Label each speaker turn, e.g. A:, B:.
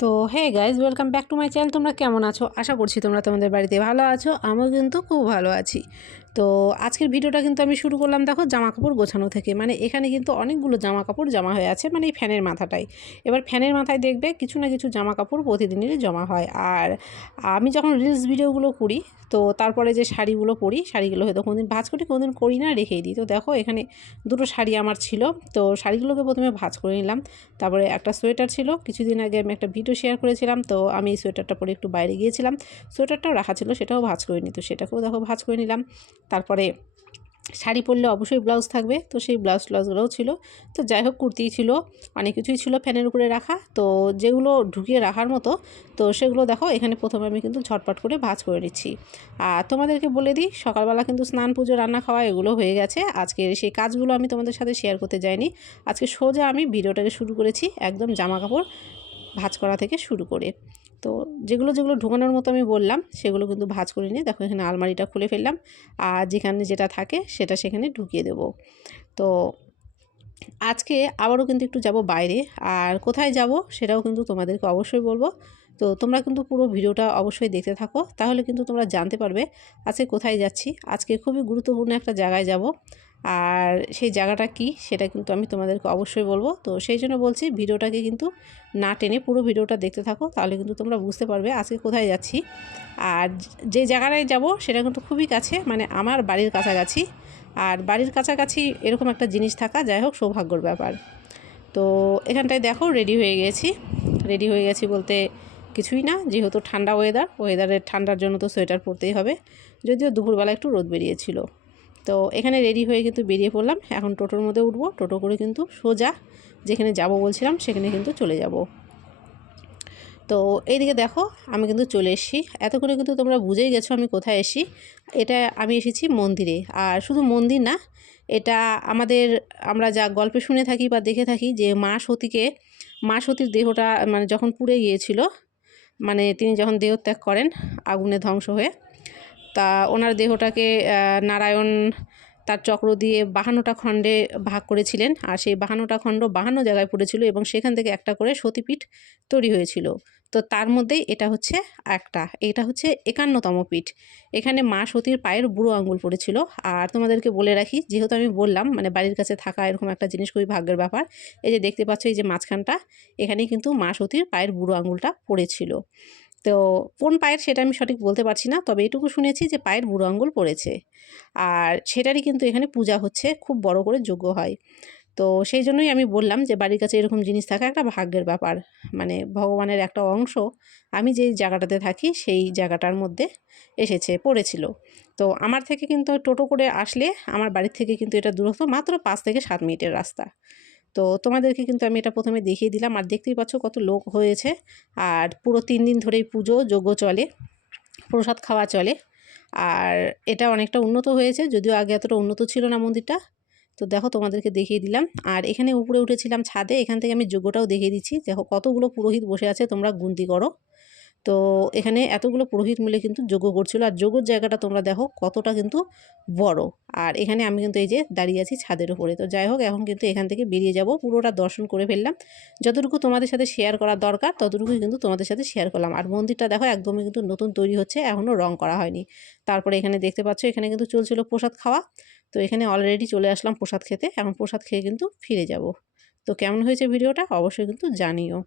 A: তো hey guys welcome back to my channel. তোমরা কেমন আছো? আশা করছি তোমরা তোমাদের বাড়িতে ভালো আছো, আমিও কিন্তু খুব ভালো আছি। তো আজকের ভিডিওটা কিন্তু আমি শুরু করলাম, দেখো জামা কাপড় গোছানো থেকে। মানে এখানে কিন্তু অনেকগুলো জামা কাপড় জমা হয়ে আছে মানে এই ফ্যানের মাথাটাই এবার ফ্যানের মাথায় দেখবে কিছু না কিছু জামা কাপড় প্রতিদিনেরই জমা হয়। আর আমি যখন রিলস ভিডিওগুলো করি, তো তারপরে যে শাড়িগুলো পরি, শাড়িগুলো হয়তো কোনোদিন ভাজ করি, কোনোদিন করি না, রেখেই দিই। তো দেখো, এখানে দুটো শাড়ি আমার ছিল। তো শাড়িগুলোকে প্রথমে ভাজ করে নিলাম। তারপরে একটা সোয়েটার ছিল। কিছুদিন আগে আমি একটা ভিডিও শেয়ার করেছিলাম, তো আমি সোয়েটারটা পরে একটু বাইরে গিয়েছিলাম। সোয়েটারটাও রাখা ছিল, সেটাও ভাজ করে নিই তো সেটাকেও দেখো ভাজ করে নিলাম। তারপরে শাড়ি পরলে অবশ্যই ব্লাউজ থাকবে, তো সেই ব্লাউজ ট্লাউজগুলোও ছিল। তো যাই হোক, কুর্তি ছিল, অনেক কিছুই ছিল ফ্যানের উপরে রাখা। তো যেগুলো ঢুকিয়ে রাখার মতো, তো সেগুলো দেখো, এখানে প্রথমে আমি কিন্তু ঝটপট করে ভাজ করে নিচ্ছি। আর তোমাদেরকে বলে দিই, সকালবেলা কিন্তু স্নান, পুজো, রান্না, খাওয়া, এগুলো হয়ে গেছে। আজকে সেই কাজগুলো আমি তোমাদের সাথে শেয়ার করতে যাইনি। আজকে সোজা আমি ভিডিওটাকে শুরু করেছি, একদম জামা কাপড় ভাজ করা থেকে শুরু করে। তো যেগুলো যেগুলো ঢোকানোর মতো আমি বললাম, সেগুলো কিন্তু ভাজ করে নিয়ে দেখো এখানে আলমারিটা খুলে ফেললাম। আর যেখানে যেটা থাকে সেটা সেখানে ঢুকিয়ে দেব। তো আজকে আবারও কিন্তু একটু যাব বাইরে। আর কোথায় যাব সেটাও কিন্তু তোমাদেরকে অবশ্যই বলব। তো তোমরা কিন্তু পুরো ভিডিওটা অবশ্যই দেখতে থাকো। তাহলে কিন্তু তোমরা জানতে পারবে আজকে কোথায় যাচ্ছি। আজকে খুবই গুরুত্বপূর্ণ একটা জায়গায় যাব। আর সেই জায়গাটা কি সেটা কিন্তু আমি তোমাদেরকে অবশ্যই বলব। তো সেই জন্য বলছি ভিডিওটাকে কিন্তু না টেনে পুরো ভিডিওটা দেখতে থাকো, তাহলে কিন্তু তোমরা বুঝতে পারবে আজকে কোথায় যাচ্ছি। আর যে জায়গাটায় যাব সেটা কিন্তু খুবই কাছে মানে আমার বাড়ির কাছাকাছি। আর বাড়ির কাছাকাছি এরকম একটা জিনিস থাকা যাই হোক সৌভাগ্যর ব্যাপার। তো এখানটায় দেখো রেডি হয়ে গেছি। রেডি হয়ে গেছি বলতে কিছুই না, যেহেতু ঠান্ডা ওয়েদার ওয়েদারের ঠান্ডার জন্য তো সোয়েটার পরতেই হবে। যদিও দুপুরবেলা একটু রোদ বেরিয়েছিল। তো এখানে রেডি হয়ে কিন্তু বেরিয়ে পড়লাম। এখন টোটোর মধ্যে উঠবো। টোটো করে কিন্তু সোজা যেখানে যাব বলছিলাম, সেখানে কিন্তু চলে যাব। তো এইদিকে দেখো, আমি কিন্তু চলে এসেছি। এতক্ষণে কিন্তু তোমরা বুঝেই গেছো আমি কোথায় এসি এটা আমি এসেছি মন্দিরে। আর শুধু মন্দির না, এটা আমাদের আমরা যা গল্পে শুনে থাকি বা দেখে থাকি যে মা সতীকে, মা সতীর দেহটা মানে যখন পুড়ে গিয়েছিল মানে তিনি যখন দেহত্যাগ করেন, আগুনে ধ্বংস হয়ে তা ওনার দেহটাকে নারায়ণ তার চক্র দিয়ে বাহান্নটা খণ্ডে ভাগ করেছিলেন। আর সেই বাহান্নটা খণ্ড বাহান্ন জায়গায় পড়েছিল এবং সেখান থেকে একটা করে সতীপীঠ তৈরি হয়েছিল। তো তার মধ্যেই এটা হচ্ছে একটা, এটা হচ্ছে একান্নতম পীঠ। এখানে মা সতীর পায়ের বুড়ো আঙ্গুল পড়েছিল। আর তোমাদেরকে বলে রাখি, যেহেতু আমি বললাম মানে বাড়ির কাছে থাকা এরকম একটা জিনিস খুবই ভাগ্যের ব্যাপার, এই যে দেখতে পাচ্ছ এই যে মাঝখানটা এখানে কিন্তু মা সতীর পায়ের বুড়ো আঙ্গুলটা পড়েছিল। তো কোন পায়ের সেটা আমি সঠিক বলতে পারছি না, তবে এটুকু শুনেছি যে পায়ের বুড়ো আঙ্গুল পড়েছে। আর সেটারই কিন্তু এখানে পূজা হচ্ছে, খুব বড় করে যোগ্য হয়। তো সেই জন্যই আমি বললাম যে বাড়ির কাছে এরকম জিনিস থাকা একটা ভাগ্যের ব্যাপার। মানে ভগবানের একটা অংশ আমি যেই জায়গাটাতে থাকি সেই জায়গাটার মধ্যে এসেছে, পড়েছিল। তো আমার থেকে কিন্তু টোটো করে আসলে আমার বাড়ির থেকে কিন্তু এটা দূরত্ব মাত্র পাঁচ থেকে সাত মিনিটের রাস্তা। তো তোমাদেরকে কিন্তু আমি এটা প্রথমে দেখিয়ে দিলাম। আর দেখতেই পাচ্ছ কত লোক হয়েছে। আর পুরো তিন দিন ধরেই পুজো যোগ্য চলে, প্রসাদ খাওয়া চলে। আর এটা অনেকটা উন্নত হয়েছে, যদিও আগে এতটা উন্নত ছিল না মন্দিরটা। তো দেখো তোমাদেরকে দেখিয়ে দিলাম। আর এখানে উপরে উঠেছিলাম ছাদে, এখান থেকে আমি যোগ্যটাও দেখিয়ে দিচ্ছি। দেখো কতগুলো পুরোহিত বসে আছে, তোমরা গুনতি করো। তো এখানে এতগুলো পুরোহিত মিলে কিন্তু যোগ্য করছিল। আর যোগ্যর জায়গাটা তোমরা দেখো কতটা কিন্তু বড়। আর এখানে আমি কিন্তু এই যে দাঁড়িয়ে আছি ছাদের উপরে। তো যাই হোক, এখন কিন্তু এখান থেকে বেরিয়ে যাব। পুরোটা দর্শন করে ফেললাম। যতটুকু তোমাদের সাথে শেয়ার করা দরকার, ততটুকুই কিন্তু তোমাদের সাথে শেয়ার করলাম। আর মন্দিরটা দেখো একদমই কিন্তু নতুন তৈরি হচ্ছে এখনও রং করা হয়নি। তারপরে এখানে দেখতে পাচ্ছ, এখানে কিন্তু চলছিল প্রসাদ খাওয়া। তো এখানে অলরেডি চলে আসলাম প্রসাদ খেতে। এখন প্রসাদ খেয়ে কিন্তু ফিরে যাব। তো কেমন হয়েছে ভিডিওটা অবশ্যই কিন্তু জানিও।